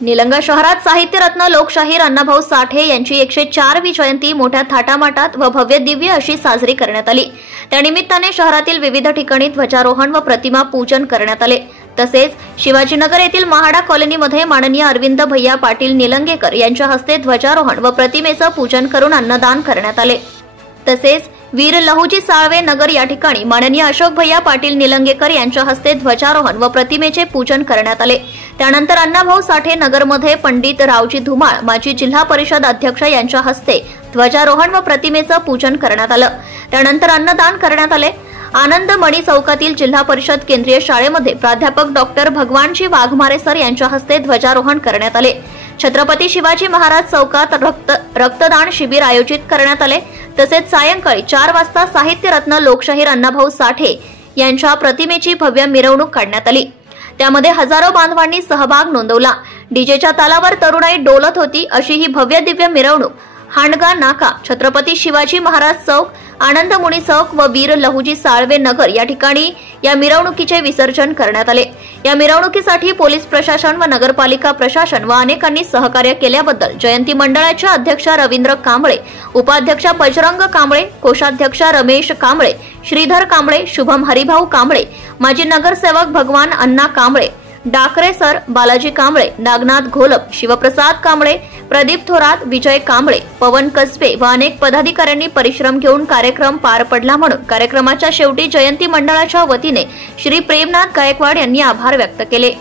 निलंगा शहरात साहित्यरत्न लोकशाहीर अण्णाभाऊ साठे यांची 104वी जयंती मोठ्या थाटामाटात व भव्य दिव्य अशी साजरी करण्यात आली। त्यानिमित्ताने शहरातील विविध ठिकाणी ध्वजारोहण व प्रतिमा पूजन करण्यात आले। तसेच शिवाजीनगर येथील महाडा कॉलनीमध्ये माननीय अरविंद भैया पाटील निलंगेकर यांच्या हस्ते ध्वजारोहण व प्रतिमेचं पूजन करून अन्नदान करण्यात आले। तसेच वीर लहुजी साळवे नगर या ठिकाणी माननीय अशोक भैया पाटील निलंगेकर यांच्या हस्ते ध्वजारोहण व प्रतिमेचे पूजन करण्यात आले। त्यानंतर अण्णाभाऊ साठे नगरमध्ये पंडित रावजी धुमाळ माजी जिल्हा परिषद अध्यक्ष यांच्या हस्ते ध्वजारोहण व प्रतिमेचं पूजन करण्यात आलं। त्यानंतर अन्नदान करण्यात आले। आनंद मणी चौकातील जिल्हा परिषद केंद्रीय शाळेमध्ये प्राध्यापक डॉक्टर भगवानजी वाघमारे सर यांच्या हस्ते ध्वजारोहण करण्यात आले। छत्रपती शिवाजी महाराज चौकात रक्तदान शिबिर आयोजित करण्यात आले। तसेच सायंकाळी 4 वाजता साहित्यरत्न लोकशाहीर अण्णाभाऊ साठे यांच्या प्रतिमेची भव्य मिरवणूक काढण्यात आली। त्यामध्ये हजारो बांधवांनी सहभाग नोंदवला। डीजेच्या तालावर तरुणाई डोलत होती अशी ही भव्य दिव्य मिरवणूक हांडगा नाका, छत्रपती शिवाजी महाराज चौक, आनंद मुनी चौक व वीर लहुजी साळवे नगर या ठिकाणी या मिरवणुकीचे विसर्जन करण्यात आले। या मिरवणुकीसाठी पोलीस प्रशासन व नगरपालिका प्रशासन व अनेकांनी सहकार्य केल्याबद्दल जयंती मंडळाच्या अध्यक्ष रवींद्र कांबळे, उपाध्यक्ष बजरंग कांबळे, कोषाध्यक्ष रमेश कांबळे, श्रीधर कांबळे, शुभम हरिभाऊ कांबळे, माजी नगरसेवक भगवान अण्णा कांबळे, डाकरे सर, बालाजी कांबळे, नागनाथ घोलप, शिवप्रसाद कांबळे, प्रदीप थोरात, विजय कांबळे, पवन कसबे व अनेक पदाधिकाऱ्यांनी परिश्रम घेऊन कार्यक्रम पार पडला। म्हणून कार्यक्रमाच्या शेवटी जयंती मंडळाच्या वतीने श्री प्रेमनाथ गायकवाड यांनी आभार व्यक्त केले।